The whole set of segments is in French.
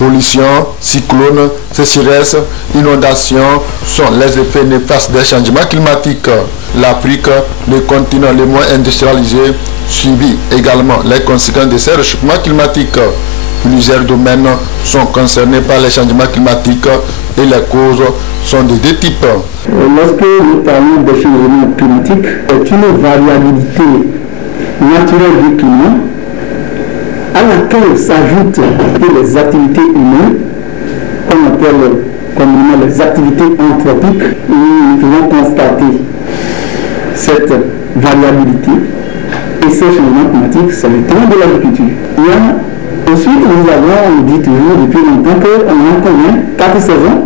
Pollution, cyclones, sécheresse, inondations sont les effets néfastes des changements climatiques. L'Afrique, le continent le moins industrialisé, subit également les conséquences de ces réchauffements climatiques. Plusieurs domaines sont concernés par les changements climatiques et les causes sont de deux types. Lorsque nous parlons des changements climatiques, c'est une variabilité naturelle du climat à laquelle s'ajoutent les activités humaines, qu'on appelle communément les activités anthropiques. Nous pouvons constater cette variabilité et ces changements climatiques, c'est le thème de l'agriculture. Ensuite, nous avons dit toujours depuis longtemps qu'on a combien 4 saisons.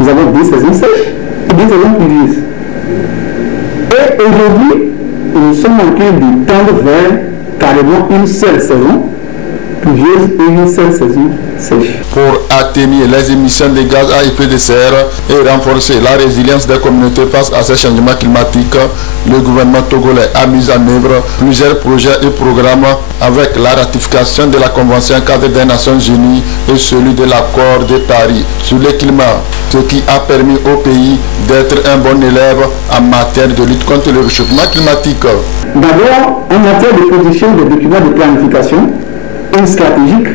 Nous avons 2 saisons sèches et 2 saisons pluvieuses. Et aujourd'hui, nous sommes en train de tendre vers carrément une seule saison pluvieuse et une seule saison sèche. Pour atténuer les émissions de gaz à effet de serre et renforcer la résilience des communautés face à ces changements climatiques, le gouvernement togolais a mis en œuvre plusieurs projets et programmes avec la ratification de la Convention cadre des Nations Unies et celui de l'accord de Paris sur le climat, ce qui a permis au pays d'être un bon élève en matière de lutte contre le réchauffement climatique. D'abord, en matière de production de documents de planification stratégique,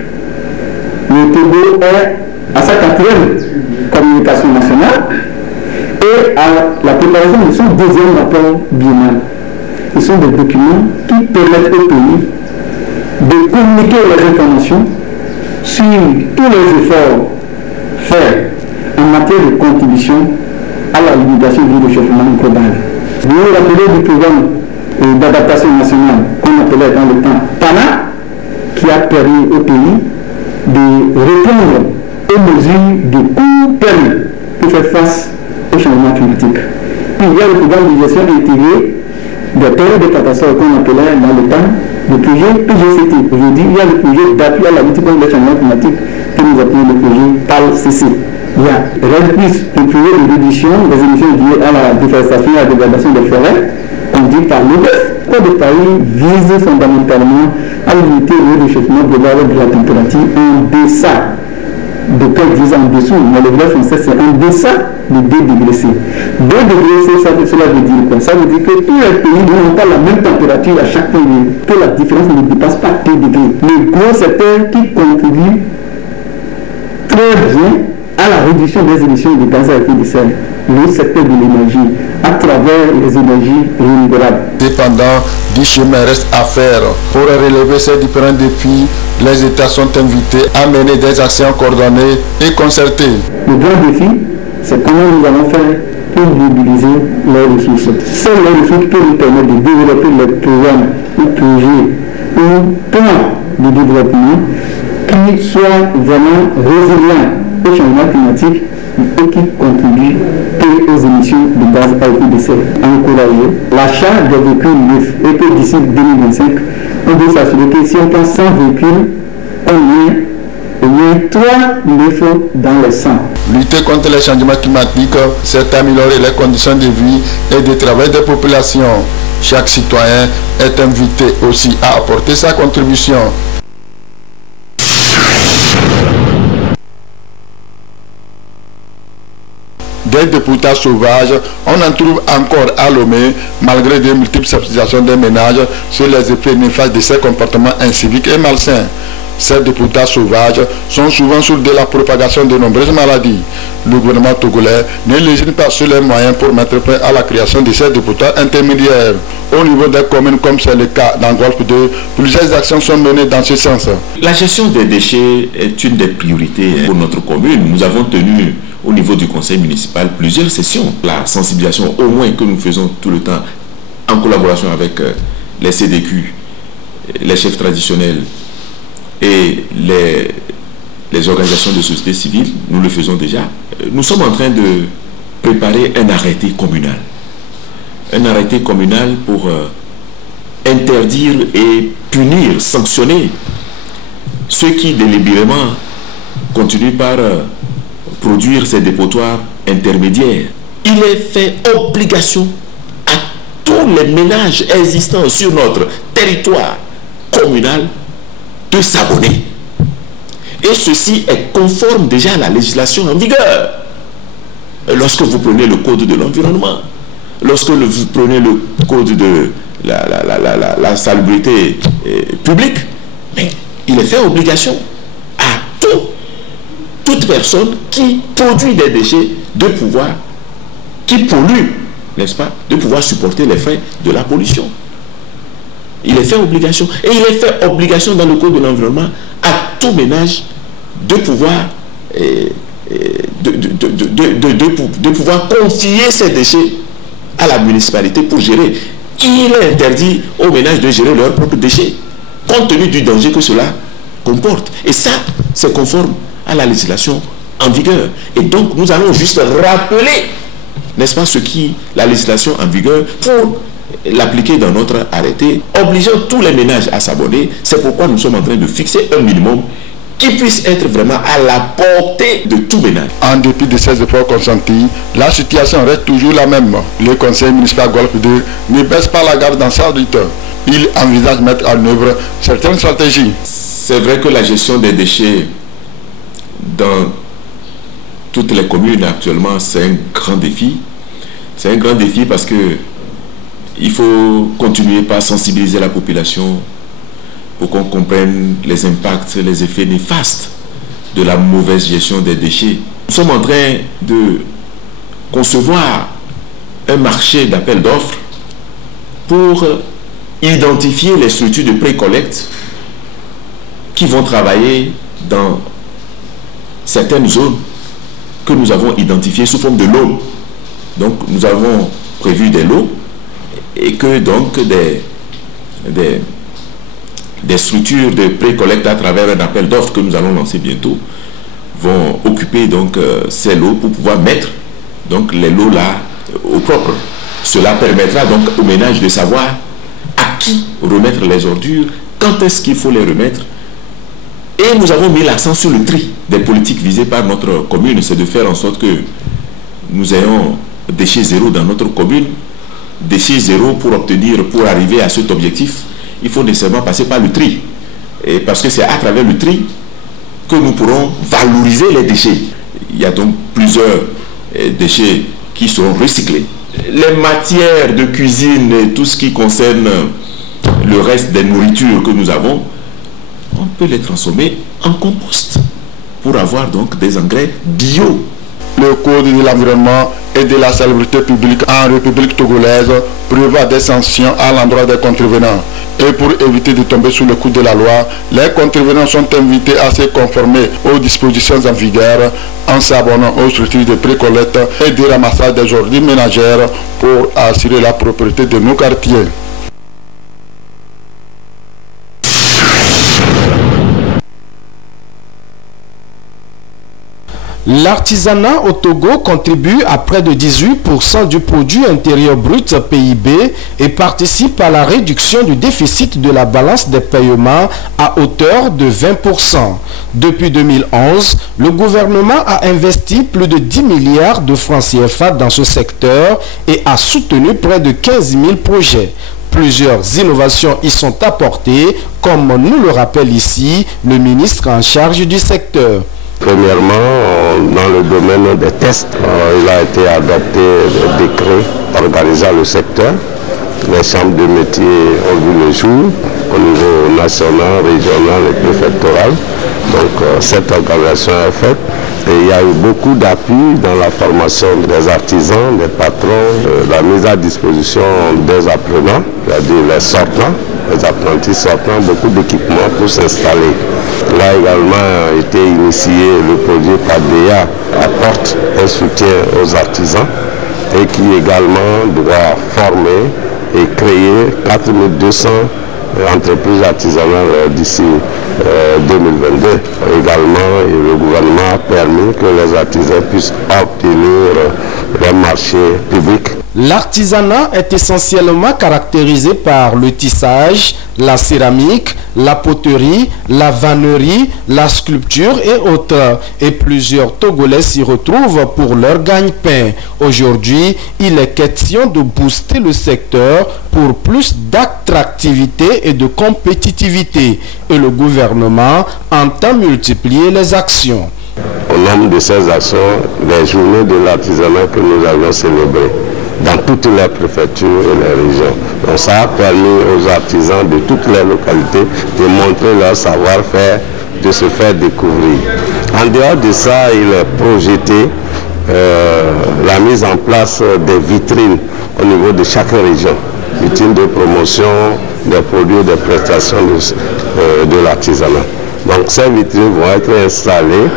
le Togo est à sa 4e communication nationale et à la préparation de son 2e rapport biennal. Ce sont des documents qui permettent au pays de communiquer les informations sur tous les efforts faits en matière de contribution à la limitation du réchauffement global. Vous vous rappelez du programme d'adaptation nationale qu'on appelait dans le temps PANA, qui a permis au pays de répondre aux mesures de court terme pour faire face au changement climatique. Puis il y a le programme de gestion intégrée des périodes de catastrophes qu'on appelait dans le temps le projet PGCT. Aujourd'hui, il y a le projet d'appui à la lutte contre le changement climatique que nous appelons le projet PAL-CC. Il y a REDPLUS, le projet de réduction des émissions liées à la déforestation et à la dégradation des forêts, conduit par l'OPEF. Le Code de Paris vise fondamentalement à limiter le réchauffement global de la température en deçà de quel disent en dessous, mais le vrai français c'est en deçà de 2 degrés C. 2 degrés C, cela veut dire quoi? Ça veut dire que tous les pays n'ont pas la même température à chaque pays, que la différence ne dépasse pas 2 degrés. Le gros secteur qui contribue très bien à la réduction des émissions de gaz à effet de serre, le secteur de l'énergie, à travers les énergies renouvelables. Cependant, du chemin reste à faire. Pour relever ces différents défis, les États sont invités à mener des actions coordonnées et concertées. Le grand défi, c'est comment nous allons faire pour mobiliser les ressources. Seules les ressources qui nous permettent de développer les programmes ou projets ou plans de développement qui soient vraiment résilients au changement climatique et qui contribuent aux émissions de gaz à effet de serre. Encourager l'achat des véhicules neufs et que d'ici 2025, on doit s'assurer que si on prend 100 véhicules, on met au moins 3 neufs dans les 100. Lutter contre les changements climatiques, c'est améliorer les conditions de vie et de travail des populations. Chaque citoyen est invité aussi à apporter sa contribution. Des dépourtages sauvages, on en trouve encore à Lomé, malgré de multiples sensibilisations des ménages sur les effets néfastes de ces comportements inciviques et malsains. Ces dépourtages sauvages sont souvent source de la propagation de nombreuses maladies. Le gouvernement togolais ne lésine pas sur les moyens pour mettre fin à la création de ces dépourtages intermédiaires. Au niveau des communes, comme c'est le cas dans Golfe 2, plusieurs actions sont menées dans ce sens. La gestion des déchets est une des priorités pour notre commune. Nous avons tenu au niveau du conseil municipal plusieurs sessions. La sensibilisation, au moins que nous faisons tout le temps, en collaboration avec les CDQ, les chefs traditionnels et les organisations de société civile, nous le faisons déjà. Nous sommes en train de préparer un arrêté communal. Un arrêté communal pour interdire et punir, sanctionner ceux qui délibérément continuent par produire ces dépotoirs intermédiaires. Il est fait obligation à tous les ménages existants sur notre territoire communal de s'abonner. Et ceci est conforme déjà à la législation en vigueur. Lorsque vous prenez le code de l'environnement, lorsque vous prenez le code de la salubrité publique, mais il est fait obligation à toute personne qui produit des déchets de pouvoir, qui pollue, n'est-ce pas, de pouvoir supporter les frais de la pollution. Il est fait obligation. Et il est fait obligation dans le code de l'environnement à tout ménage de pouvoir de pouvoir confier ces déchets à la municipalité pour gérer. Il est interdit aux ménages de gérer leurs propres déchets, compte tenu du danger que cela comporte. Et ça, c'est conforme à la législation en vigueur. Et donc, nous allons juste rappeler, n'est-ce pas, la législation en vigueur pour l'appliquer dans notre arrêté, obligeant tous les ménages à s'abonner. C'est pourquoi nous sommes en train de fixer un minimum qui puisse être vraiment à la portée de tout ménage. En dépit de ces efforts consentis, la situation reste toujours la même. Le conseil municipal Golfe 2 ne baisse pas la garde dans sa lutte. Il envisage de mettre en œuvre certaines stratégies. C'est vrai que la gestion des déchets dans toutes les communes actuellement, c'est un grand défi. C'est un grand défi parce que il faut continuer par sensibiliser la population pour qu'on comprenne les impacts, les effets néfastes de la mauvaise gestion des déchets. Nous sommes en train de concevoir un marché d'appel d'offres pour identifier les structures de pré-collecte qui vont travailler dans certaines zones que nous avons identifiées sous forme de lots. Donc nous avons prévu des lots et que donc des structures de pré-collecte à travers un appel d'offres que nous allons lancer bientôt vont occuper donc ces lots pour pouvoir mettre donc les lots là au propre. Cela permettra donc aux ménages de savoir à qui remettre les ordures, quand est-ce qu'il faut les remettre. Et nous avons mis l'accent sur le tri des politiques visées par notre commune, c'est de faire en sorte que nous ayons déchets zéro dans notre commune. Déchets zéro pour arriver à cet objectif, il faut nécessairement passer par le tri. Et parce que c'est à travers le tri que nous pourrons valoriser les déchets. Il y a donc plusieurs déchets qui seront recyclés. Les matières de cuisine et tout ce qui concerne le reste des nourritures que nous avons, on peut les transformer en compost pour avoir donc des engrais bio. Le code de l'environnement et de la salubrité publique en République togolaise prévoit des sanctions à l'endroit des contrevenants. Et pour éviter de tomber sous le coup de la loi, les contrevenants sont invités à se conformer aux dispositions en vigueur en s'abonnant aux structures de pré-collecte et de ramassage des ordures ménagères pour assurer la propriété de nos quartiers. L'artisanat au Togo contribue à près de 18% du produit intérieur brut PIB et participe à la réduction du déficit de la balance des paiements à hauteur de 20%. Depuis 2011, le gouvernement a investi plus de 10 milliards de francs CFA dans ce secteur et a soutenu près de 15 000 projets. Plusieurs innovations y sont apportées, comme nous le rappelle ici le ministre en charge du secteur. Premièrement, dans le domaine des tests, il a été adopté des décrets organisant le secteur. Les chambres de métiers ont vu le jour au niveau national, régional et préfectoral. Donc cette organisation est faite et il y a eu beaucoup d'appui dans la formation des artisans, des patrons, la mise à disposition des apprenants, c'est-à-dire les sortants, les apprentis sortants, beaucoup d'équipements pour s'installer. Là également a été initié le projet PADEA apporte un soutien aux artisans et qui également doit former et créer 4200 entreprises artisanales d'ici 2022. Également, le gouvernement a permis que les artisans puissent obtenir les marchés publics. L'artisanat est essentiellement caractérisé par le tissage, la céramique, la poterie, la vannerie, la sculpture et autres. Et plusieurs Togolais s'y retrouvent pour leur gagne-pain. Aujourd'hui, il est question de booster le secteur pour plus d'attractivité et de compétitivité. Et le gouvernement entend multiplier les actions. Au nombre de ces actions, les journées de l'artisanat que nous avions célébrées dans toutes les préfectures et les régions. Donc ça a permis aux artisans de toutes les localités de montrer leur savoir-faire, de se faire découvrir. En dehors de ça, il est projeté la mise en place des vitrines au niveau de chaque région. Vitrines de promotion des produits et des prestations de l'artisanat. Donc ces vitrines vont être installées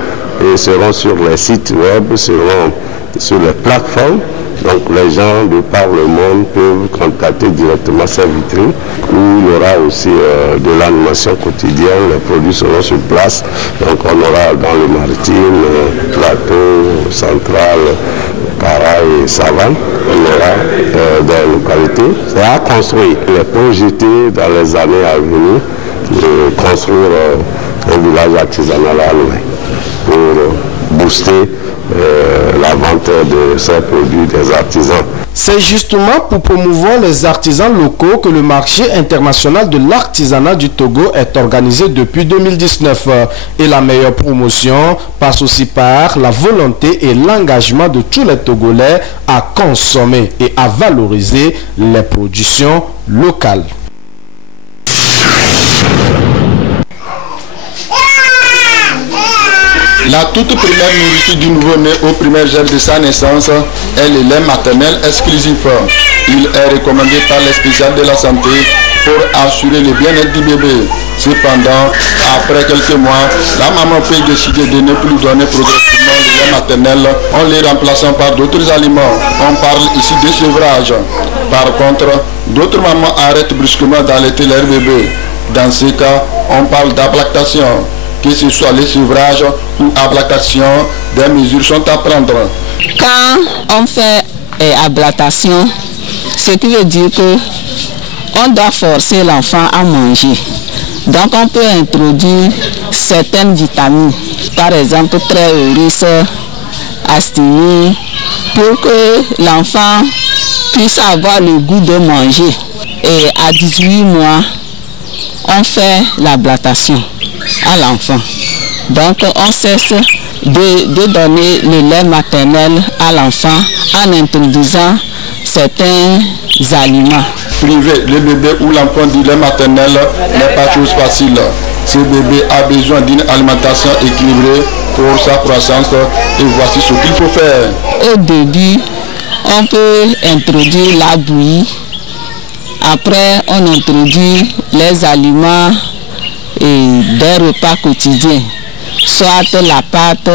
et seront sur les sites web, seront sur les plateformes. Donc les gens de par le monde peuvent contacter directement ces vitrines où il y aura aussi de l'animation quotidienne, les produits seront sur place. Donc on aura dans le maritime, plateau, central, Cara et Savane, on aura des localités. C'est à construire. Il est projeté dans les années à venir de construire un village artisanal à Lomé pour booster la vente de ces produits des artisans. C'est justement pour promouvoir les artisans locaux que le marché international de l'artisanat du Togo est organisé depuis 2019. Et la meilleure promotion passe aussi par la volonté et l'engagement de tous les Togolais à consommer et à valoriser les productions locales. La toute première nourriture du nouveau-né au premier gel de sa naissance est le lait maternel exclusif. Il est recommandé par les spécialistes de la santé pour assurer le bien-être du bébé. Cependant, après quelques mois, la maman peut décider de ne plus donner progressivement le lait maternel en les remplaçant par d'autres aliments. On parle ici de sevrage. Par contre, d'autres mamans arrêtent brusquement d'allaiter leur bébé. Dans ce cas, on parle d'ablactation. Que ce soit le sevrage ou ablactation, des mesures sont à prendre. Quand on fait ablactation, ce qui veut dire que on doit forcer l'enfant à manger. Donc on peut introduire certaines vitamines, par exemple tréoris, asténie, pour que l'enfant puisse avoir le goût de manger. Et à 18 mois, on fait l'ablactation à l'enfant. Donc on cesse de donner le lait maternel à l'enfant en introduisant certains aliments. Priver le bébé ou l'enfant du lait maternel n'est pas chose facile. Ce bébé a besoin d'une alimentation équilibrée pour sa croissance et voici ce qu'il faut faire. Au début, on peut introduire la bouillie. Après, on introduit les aliments et des repas quotidiens, soit la pâte,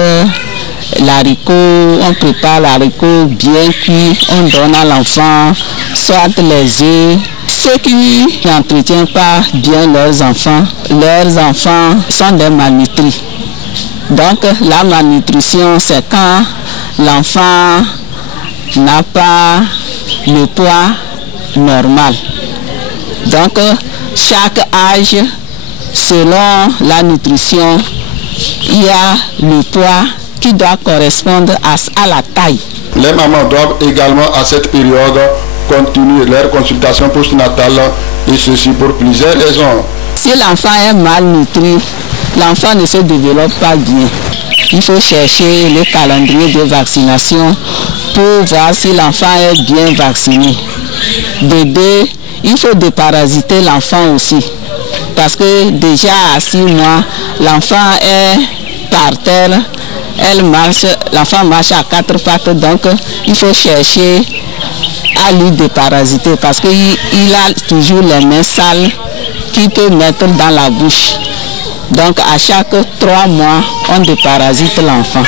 l'haricot, on prépare l'haricot bien cuit, on donne à l'enfant, soit les œufs. Ceux qui n'entretiennent pas bien leurs enfants sont des malnutris. Donc la malnutrition, c'est quand l'enfant n'a pas le poids normal. Donc chaque âge, selon la nutrition, il y a le poids qui doit correspondre à la taille. Les mamans doivent également à cette période continuer leur consultation postnatale et ceci pour plusieurs raisons. Si l'enfant est malnutri, l'enfant ne se développe pas bien. Il faut chercher le calendrier de vaccination pour voir si l'enfant est bien vacciné. De deux, il faut déparasiter l'enfant aussi. Parce que déjà à 6 mois, l'enfant est par terre, l'enfant marche à 4 pattes, donc il faut chercher à lui déparasiter parce qu'il a toujours les mains sales qu'il peut mettre dans la bouche. Donc à chaque 3 mois, on déparasite l'enfant.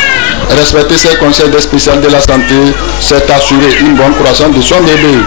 Respecter ces conseils des spécialistes de la santé, c'est assurer une bonne croissance de son bébé.